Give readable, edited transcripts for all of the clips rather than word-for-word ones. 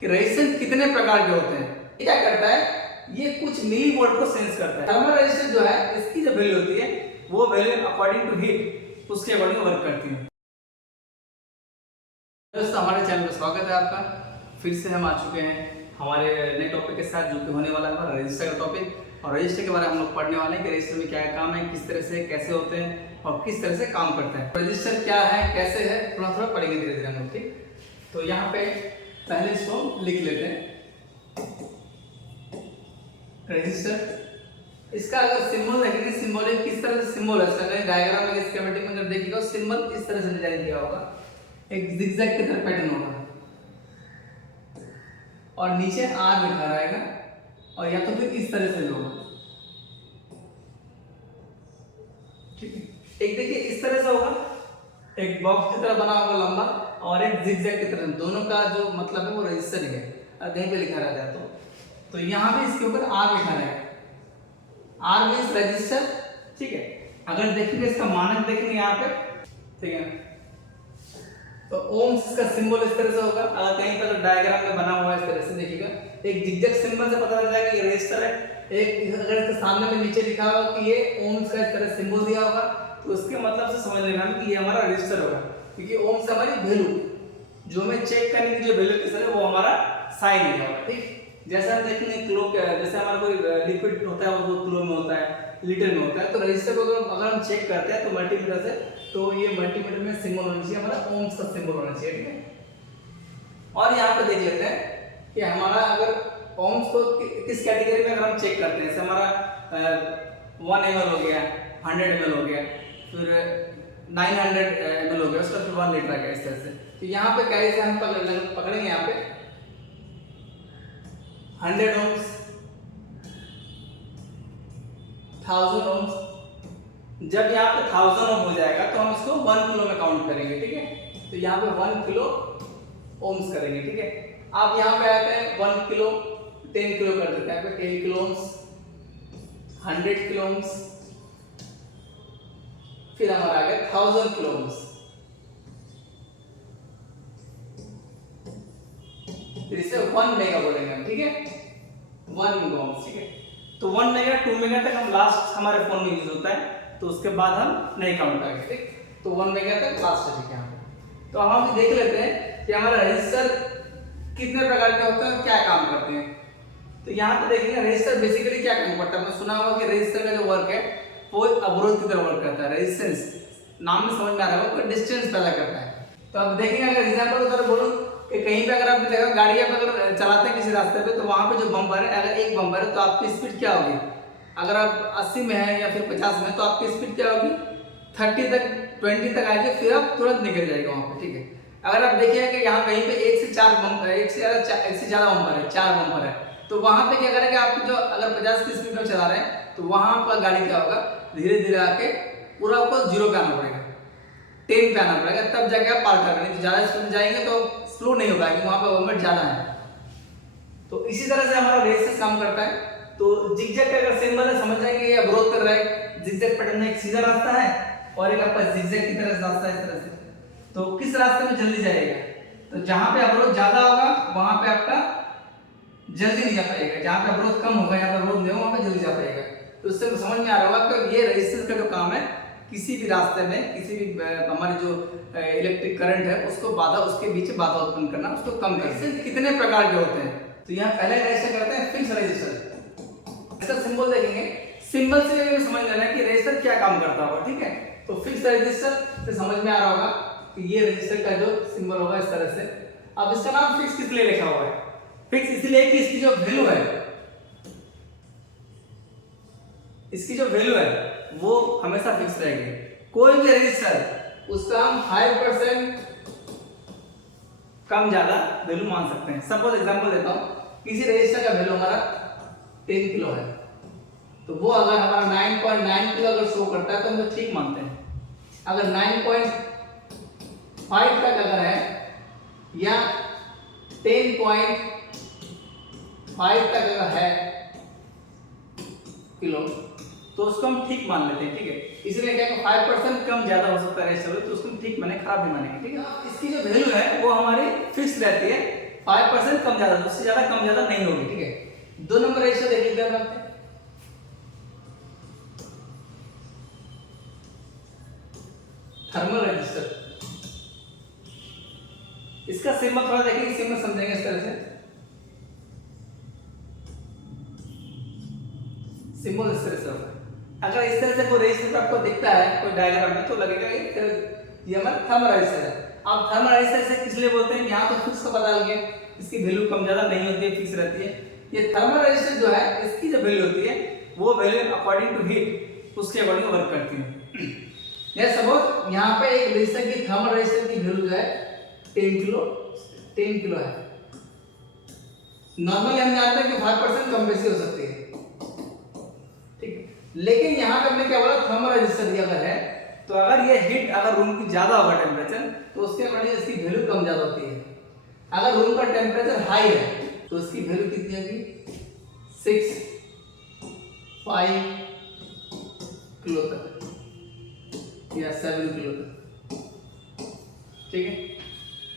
Resistance कितने प्रकार के होते हैं? क्या करता है, ये कुछ मिली वोल्ट को सेंस करता है। थर्मल रेजिस्टेंस जो है इसकी जो वैल्यू होती है वो वैल्यू अकॉर्डिंग टू हीट उसके अकॉर्डिंग वर्क करती है। दोस्तों हमारे चैनल में स्वागत है आपका। फिर से हम आ चुके हैं हमारे नए टॉपिक के साथ, जो कि होने वाला है हमारा रजिस्टर का टॉपिक। और रजिस्टर के बारे में हम लोग पढ़ने वाले हैं कि रजिस्टर में क्या काम है, किस तरह से कैसे होते हैं और किस तरह से काम करते हैं। रजिस्टर क्या है, कैसे है, थोड़ा थोड़ा पढ़ेंगे धीरे धीरे हम लोग। ठीक, तो यहाँ पे पहले इसको लिख लेते हैं रजिस्टर। इसका अगर सिंबल देखेंगे, सिंबल किस तरह से सिंबल है इसका, डायग्राम में स्कीमेटिक में अगर देखिएगा सिंबल इस तरह से डिजाइन किया होगा, एक जिगजैग की तरह पैटर्न होगा और नीचे आर लिखा रहेगा, और या तो फिर इस तरह से होगा। ठीक है, एक देखिए इस तरह से होगा, एक बॉक्स की तरह बना होगा लंबा, और एक जिगजैग की तरह। दोनों का जो मतलब है वो रजिस्टर ही है, अगर कहीं पे लिखा रहता है तो यहाँ पे इसके ऊपर आर लिखा रहेगा। R means register. ठीक है, अगर देखेंगे इसका मानक देखेंगे यहाँ पे, ठीक है, तो ओम्स का सिंबल इस तरह से होगा। अगर कहीं पर डायग्राम में बना हुआ है इस तरह से देखिएगा, एक जिगजैग सिंबल से पता चल जाएगा ये रजिस्टर है। एक अगर इसके सामने में नीचे लिखा होगा कि ये ओम्स का इस तरह सिंबल दिया होगा, तो उसके मतलब से समझ लेना कि ये हमारा रजिस्टर होगा, क्योंकि ओम्स हमारी वैल्यू जो हमें चेक करने की जो वैल्यू किस है वो हमारा साइन है। ठीक, जैसे हम देखेंगे किलो, जैसे हमारा कोई लिक्विड होता है वो किलो में होता है, लीटर में होता है, तो रजिस्टर को अगर हम चेक करते हैं तो मल्टीमीटर से, तो ये मल्टीमीटर में सिंबल होना चाहिए हमारा ओम्स का सिंबल होना चाहिए। ठीक है, और यहाँ पे देख लेते हैं कि हमारा अगर ओम्स को किस कैटेगरी में अगर हम चेक करते हैं, जैसे हमारा 1 ml हो गया, 100 ml हो गया, फिर 900 ml हो गया, उसका फिर 1 लीटर आ गया, इस तरह से। तो यहाँ पे कैसे हम पकड़ेंगे, यहाँ पे 100 ohms, 1000 ohms। जब यहाँ पे 1000 ohm हो जाएगा तो हम इसको 1 किलो में काउंट करेंगे। ठीक है, तो यहाँ पे 1 किलो ओम्स करेंगे। ठीक है, आप यहाँ पे आते हैं 1 किलो 10 किलो कर देते हैं, 10 किलो ओम्स, 100 किलो ओम्स, फिर हमारा आ गया 1000 किलो ओम्स, फिर इसे 1 मेगा बोलेंगे हम। ठीक है, 1 मेगा ओम्स। ठीक है, तो 1 मेगा 2 मेगा तक हम लास्ट हमारे फोन में यूज होता है, तो उसके बाद हम नहीं काउंट करेंगे। ठीक, तो 1 मेगा तक लास्ट है। ठीक है, तो हम देख लेते हैं कि हमारा रजिस्टर कितने प्रकार के होते हैं और क्या काम करते हैं। तो यहाँ पे देखेंगे रजिस्टर बेसिकली क्या काम करता है। आपने सुना होगा कि रजिस्टर का जो वर्क है वो अवरोध की तरह वर्क करता है। रेजिस्टेंस नाम में समझ में आ रहा है, वो डिस्टेंस पैदा करता है। तो अब देखेंगे, अगर एग्जांपल के तौर बोलूं कि कहीं पे अगर आप देखो गाड़ियां पे अगर चलाते हैं किसी रास्ते पे, तो वहां पे जो बम्पर है, अगर एक बम्पर है तो आपकी स्पीड क्या होगी, अगर आप 80 में है या फिर 50 में, तो आपकी स्पीड क्या होगी 30 तक 20 तक आएगी, फिर आप तुरंत निकल जाएगा वहां पे। ठीक है, अगर आप देखिए कि यहाँ कहीं पे 1 से 4 बम्पर, एक से ज्यादा बम्पर है, 4 बम्पर है, तो वहां पे क्या करेंगे, आपकी जो अगर 50 की स्पीड में चला रहे हैं तो वहां पर गाड़ी क्या होगा, धीरे धीरे आके पूरा आपको 0 पे आना पड़ेगा, 10 पे आना पड़ेगा, तब जाके आप पार कर पाएंगे। तो ज्यादा स्पीड में जाएंगे तो स्लो नहीं हो पाएगी, वहां पे मोमेंट ज्यादा है। तो इसी तरह से हमारा रेजिस्टेंस काम करता है। तो जिगजैग का अगर सिंबल है, समझ जाएंगे ये अवरोध कर रहा है। जिगजैग पैटर्न में एक सीधा रास्ता है और एक आपका जिगजैग की तरह रास्ता है, इस तरह से। तो किस रास्ते में जल्दी जाएगा, तो जहां पे अवरोध ज्यादा होगा वहां पे आपका जल्दी नहीं जा पाएगा, जहां पे अवरोध कम होगा, यहाँ पे अवरोध नहीं होगा, वहां पे जल्दी जा पाएगा। तो इससे समझ में आ रहा होगा कि ये रेजिस्टेंस का जो काम है, किसी भी रास्ते में किसी भी हमारे जो इलेक्ट्रिक करंट है उसको बाधा, उसके बीच बाधा उत्पन्न करना, उसको कम करना। कितने प्रकार के होते हैं, तो यहाँ पहले रजिस्टर करते हैं फिक्स रजिस्टर। इसका सिंबल देखेंगे, सिंबल से भी समझ लेना है कि रजिस्टर क्या काम करता होगा। ठीक है, तो फिक्स रजिस्टर से समझ में आ रहा होगा कि ये रजिस्टर का जो सिंबल होगा इस तरह से। अब इसका नाम फिक्स किस लिए लिखा हुआ है, फिक्स इसलिए कि इसकी जो वैल्यू है, इसकी जो वैल्यू है वो हमेशा फिक्स रहेगी। कोई भी रजिस्टर उसका हम 5% कम ज्यादा वैल्यू मान सकते हैं। सपोज एग्जांपल देता हूं, किसी रजिस्टर का वैल्यू हमारा 10 किलो है, तो वो अगर हमारा 9.9 किलो अगर शो करता है तो हम तो ठीक मानते हैं। अगर 9.5 तक अगर है या 10.5 तक अगर है किलो, तो उसको हम ठीक मान लेते हैं। ठीक है, इसलिए क्या 5% कम ज्यादा हो सकता है रजिस्टर, तो उसको ठीक माने, खराब नहीं मानेंगे। ठीक है, इसकी जो वैल्यू है वो हमारी फिक्स रहती है। 5% कम ज्यादा, उससे ज्यादा कम ज्यादा नहीं होगी, ठीक है। 2 नंबर रजिस्टर देख लेते हैं आप, थर्मल रजिस्टर। इसका सिंबल थोड़ा देखेंगे, सिंबल समझेंगे इस तरह से। सिंबल इस तरह से होगा। अगर इस तरह से कोई रजिस्टर आपको दिखता है कोई डायग्राम में, तो लगेगा ये हमारा थर्मल रजिस्टर है। अब थर्मल रजिस्टर से किस लिए बोलते हैं, यहाँ तो फिक्स का पता लग गया, इसकी वैल्यू कम ज्यादा नहीं होती है, फिक्स रहती है। ये थर्मल रजिस्टर जो है, इसकी जो वैल्यू होती है वो वैल्यू अकॉर्डिंग टू हीट उसके अकॉर्डिंग वर्क करती है। जैसे सपोज यहाँ पे एक रजिस्टर की थर्मल रजिस्टर की वैल्यू जो है 10 किलो है। नॉर्मली हम जानते हैं कि 5% कम बेसी हो सकती है, ठीक है। लेकिन यहाँ पे हमने क्या बोला, थर्मल रजिस्टर दिया अगर है, तो अगर ये हीट अगर रूम की ज्यादा होगा टेम्परेचर, तो उसके अकॉर्डिंग इसकी वैल्यू कम ज्यादा होती है। अगर रूम का टेम्परेचर हाई है तो इसकी वैल्यू कितनी होगी, 6 5 किलो तक या 7 किलो तक, ठीक है।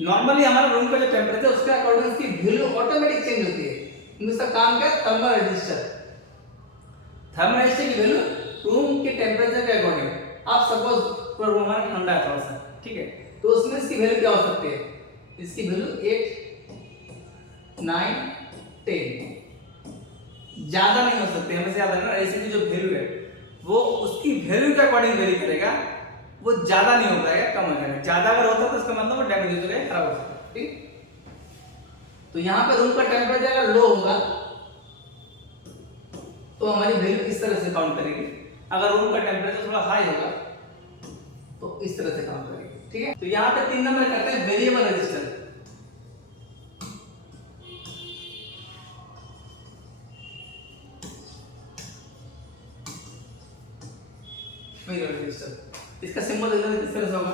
नॉर्मली हमारा रूम का जो टेम्परेचर उसके अकॉर्डिंग इसकी वैल्यू ऑटोमेटिक चेंज होती है। इसका काम क्या है, थर्मल रजिस्टर। थर्मल रजिस्टर की वैल्यू रूम के टेम्परेचर के अकॉर्डिंग, आप सपोज पूरा रूम हमारा ठंडा है थोड़ा सा, ठीक है, तो उसमें इसकी वैल्यू क्या हो सकती है, इसकी वैल्यू 8 9 10, ज्यादा नहीं हो सकती। हमेशा याद रखना, ऐसी की जो वैल्यू है वो उसकी वैल्यू के अकॉर्डिंग वेरी करेगा, वो ज्यादा नहीं हो पाएगा, कम हो जाएगा। ज्यादा अगर होता तो इसका मतलब वो डैमेज हो जाएगा, खराब हो सकता है, ठीक। तो यहाँ पे रूम का टेम्परेचर अगर लो होगा तो हमारी वैल्यू इस तरह से काउंट करेगी। अगर रूम का टेम्परेचर थोड़ा हाई होगा तो इस तरह से काउंट करेगी, ठीक है। तो यहाँ पे 3 नंबर करते हैं वेरिएबल रजिस्टर। वेरिएबल रजिस्टर, इसका सिंबल किस तरह से होगा,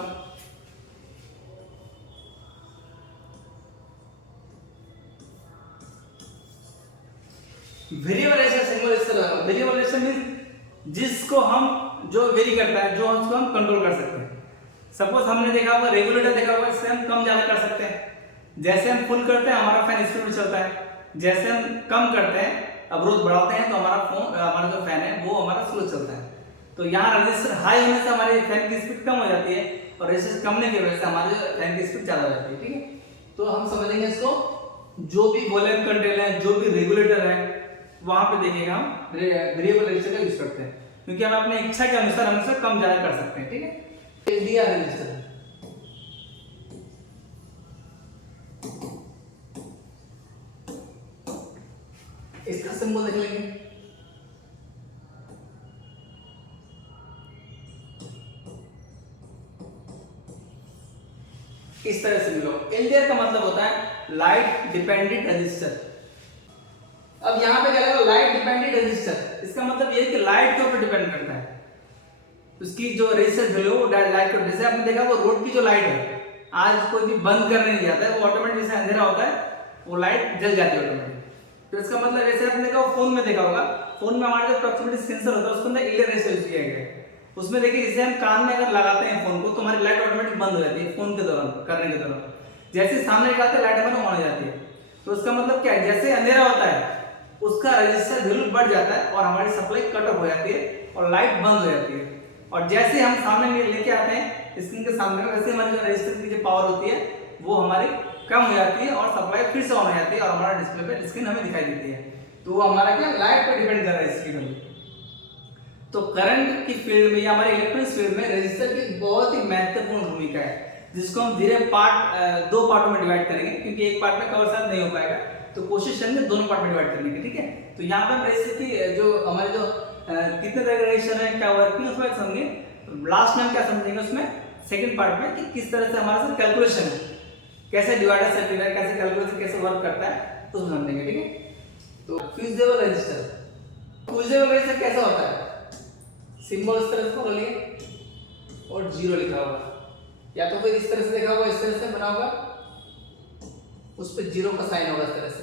वेरिएबल रजिस्टर सिंबल इस तरह होगा। वेरिएबल रजिस्टर मींस जिसको हम जो वेरी करता है, जो उसको हम कंट्रोल कर सकते हैं। सपोज हमने देखा होगा रेगुलेटर देखा होगा, इससे हम कम ज्यादा कर सकते हैं। जैसे हम फुल करते हैं हमारा फैन स्पीड में चलता है, जैसे हम कम करते हैं अवरोध बढ़ाते हैं तो हमारा जो फैन है वो हमारा स्लो चलता है। तो यहाँ रजिस्टर हाई होने से हमारे फैन की स्पीड कम हो जाती है और रजिस्टर कम होने की वजह से हमारे फैन की स्पीड ज्यादा हो जाती है, ठीक है। तो हम समझेंगे इसको, जो भी वॉल्यूम कंट्रोल है, जो भी रेगुलेटर है, वहां पे देखिएगा हम वेरिएबल रजिस्टर का यूज करते हैं, क्योंकि हम अपने इच्छा के अनुसार हम इसे कम ज्यादा कर सकते हैं, ठीक है। एलडीआर रजिस्टर, इसका सिंबल देख लेंगे, इस तरह से मिलो। एलडीआर का मतलब होता है लाइट डिपेंडेंट रजिस्टर। अब यहाँ पे क्या लगा, लाइट डिपेंडेंट रजिस्टर, इसका मतलब ये है कि लाइट के ऊपर डिपेंड करता है उसकी जो रजिस्टर वैल्यू, वो लाइट को, जैसे आपने देखा वो रोड की जो लाइट है, आज कोई भी बंद करने नहीं जाता है, वो ऑटोमेटिक जैसे अंधेरा होता है वो लाइट जल जाती है ऑटोमेटिक। तो इसका मतलब जैसे आपने देखा फोन में देखा होगा, फोन में हमारा जो प्रॉक्सिमिटी सेंसर होता है उसके अंदर एलईडी रजिस्टर यूज किया गया है। उसमें देखिए जैसे हम कान में अगर लगाते हैं फोन को तो हमारी लाइट ऑटोमेटिक बंद हो जाती है फोन के दौरान करने के दौरान, जैसे सामने लगाते हैं लाइट हमारी ऑन हो जाती है। तो उसका मतलब क्या है, जैसे अंधेरा होता है उसका रजिस्टर वैल्यू बढ़ जाता है और हमारी सप्लाई कट ऑफ हो जाती है और लाइट बंद हो जाती है। और जैसे हम सामने लेके आते हैं स्क्रीन के सामने, वैसे हमारी जो रजिस्टर की जो पावर होती है वो हमारी कम हो जाती है और सप्लाई फिर से ऑन हो जाती है और हमारा डिस्प्ले पे स्क्रीन हमें दिखाई देती है। तो वो हमारा क्या लाइट पे डिपेंड कर रहा है स्क्रीन में। तो करंट की फील्ड में या हमारे इलेक्ट्रॉनिक्स फील्ड में रजिस्टर की बहुत ही महत्वपूर्ण भूमिका है, जिसको हम धीरे दो पार्टों में डिवाइड करेंगे, क्योंकि एक पार्ट में कवर शायद नहीं हो पाएगा, तो कोशिश करेंगे दोनों पार्ट में डिवाइड करने की, ठीक है। तो यहाँ पे हम रजिस्टर की जो हमारे जो कितने तरह के रजिस्टर है, क्या वर्किंग उसमें समझेंगे, लास्ट में हम क्या समझेंगे उसमें सेकंड पार्ट में कि किस तरह से हमारा सर कैलकुलेशन है, कैसे डिवाइडर सर्किट है, कैसे कैलकुलेशन कैसे वर्क करता है, उसमें समझेंगे, ठीक है। तो फ्यूजेबल रजिस्टर, फ्यूजेबल रजिस्टर कैसा होता है, सिंबल इस तरह से पकड़ लिए और जीरो लिखा होगा, या तो फिर इस तरह से लिखा होगा, इस तरह से बना होगा, उस पर जीरो का साइन होगा इस तरह से।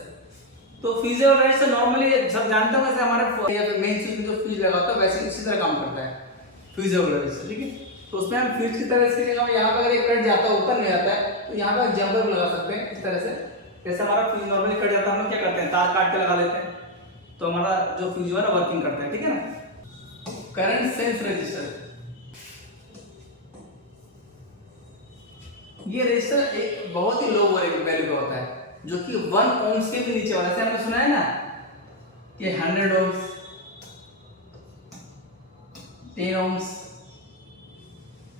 तो फ्यूजेबल रजिस्टर नॉर्मली सब जानते हो वैसे हमारे या तो मेन स्विच में जो फ्यूज लगा होता है वैसे इसी तरह काम करता है फ्यूजेबल रजिस्टर, ठीक है। तो उसमें हम फ्यूज की तरह से यहाँ पर अगर एक करंट जाता है ऊपर नहीं जाता है तो यहाँ पर जंपर लगा सकते हैं इस तरह से, जैसे हमारा फ्यूज नॉर्मली कट जाता है, हम लोग क्या करते हैं, तार काट के लगा लेते हैं, तो हमारा जो फ्यूज है ना वर्किंग करता है, ठीक है ना। करंट सेंस रजिस्टर, ये रजिस्टर एक बहुत ही लो वैल्यू का होता है, जो कि 1 ओम्स के भी नीचे वाला, जैसे हमने सुना है ना कि 100 ओम्स, 10 ओम्स,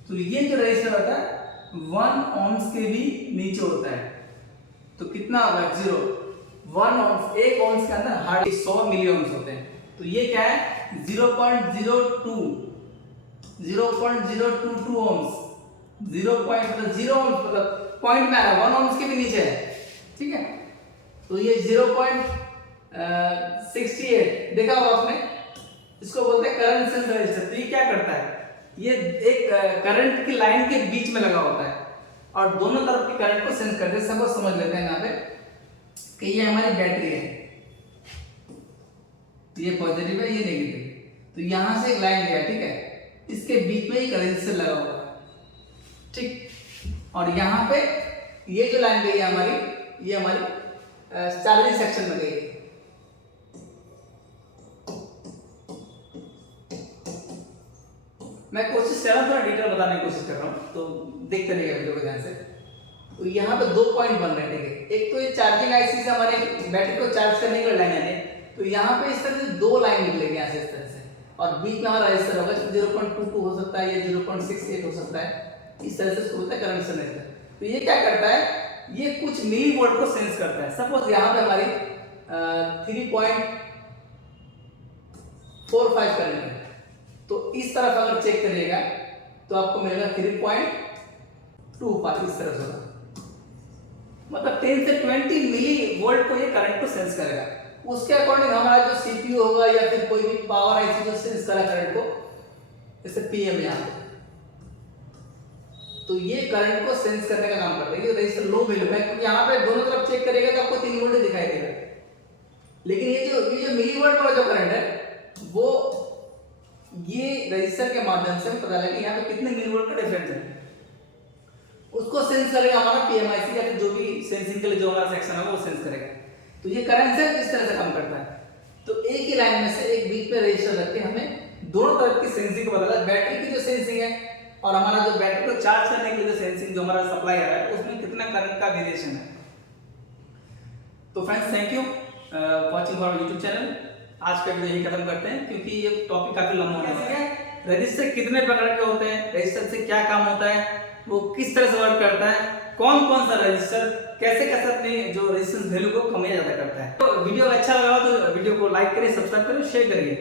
तो ये जो रजिस्टर होता है 1 ओम्स के भी नीचे होता है। तो कितना होगा, 0, 1 ओम्स, 1 ओम्स के अंदर हार्डली 100 मिली ओम्स होते हैं। तो ये क्या है, 0.02 ओम्स, 0 ओम्स मतलब पॉइंट में आ रहा है, 1 ओम्स के भी नीचे है, ठीक है। तो ये 0.68 देखा होगा आपने, इसको बोलते हैं करंट सेंस रजिस्टर। तो ये क्या करता है, ये एक करंट की लाइन के बीच में लगा होता है और दोनों तरफ की करंट को सेंस करते हैं। सबको समझ लेते हैं यहाँ पे कि ये हमारी बैटरी है, ये पॉजिटिव है, ये नेगेटिव है। तो यहां से एक लाइन गया, ठीक है, इसके बीच में एक रेजिस्टर लगा हुआ है, ठीक। और यहाँ पे ये जो लाइन गई है हमारी, ये हमारी चार्जिंग सेक्शन में गई है। मैं कोशिश कर रहा हूँ, थोड़ा डिटेल बताने की कोशिश कर रहा हूँ, तो देखते रहिएगा वीडियो को ध्यान से। तो यहाँ पे 2 पॉइंट बन रहे हैं, ठीक है। एक तो ये चार्जिंग आईसी से हमारे बैटरी को चार्ज करने की लाइन है, तो यहाँ पे इस तरह से 2 लाइन निकलेगी यहाँ से इस तरह से, और बीच में हमारा रजिस्टर होगा, 0.22 हो सकता है या 0.68 हो सकता है, इस तरह से इसको बोलते हैं करंट सेंसर। तो ये क्या करता है, ये कुछ मिली वोल्ट को सेंस करता है। सपोज यहाँ पे हमारी 3.45 करंट है, तो इस तरफ अगर चेक करिएगा तो आपको मिलेगा 3.25, इस तरह से होगा, मतलब 10 से 20 मिली वोल्ट को ये करंट को सेंस करेगा। उसके अकॉर्डिंग हमारा जो सीपीयू होगा या फिर कोई भी पावर आईसी जो सेंस करा करंट को, जैसे पीएम यहाँ, तो ये करंट को सेंस करने का काम करता है। ये रजिस्टर लो वैल्यू है, क्योंकि यहाँ पे दोनों तरफ चेक करेगा तो आपको 3 वोल्ट दिखाई देगा, लेकिन ये जो मिली वोल्ट वाला जो करंट है, वो ये रजिस्टर के माध्यम से पता लगे यहाँ पे कितने मिली वोल्ट का डिफरेंस है, उसको सेंस करेगा हमारा पीएमआईसी या फिर जो भी सेंसिंग के लिए जो हमारा सेक्शन है वो सेंस करेगा। तो ये करंट सेंस इस तरह से काम करता है। तो एक ही लाइन में से एक बीच में रजिस्टर रख के हमें दोनों तरफ की सेंसिंग को पता लगा, बैटरी की जो सेंसिंग है और हमारा जो बैटरी को चार्ज करने के लिए जो सेंसिंग जो हमारा सप्लाई आ रहा है, उसमें कितना करंट का वेरिएशन है। तो friends, thank you watching for YouTube channel. आज का वीडियो यही खत्म करते हैं, क्योंकि ये टॉपिक काफी लंबा होने वाला है। रजिस्टर कितने प्रकार के होते हैं, रजिस्टर से क्या काम होता है, वो किस तरह से वर्क करता है, कौन कौन सा रजिस्टर कैसे कैसे अपनी जो रेजिस्टेंस वैल्यू को कम या ज्यादा करता है। तो वीडियो अच्छा लगा तो वीडियो को लाइक करिए, सब्सक्राइब करिए, शेयर करिए।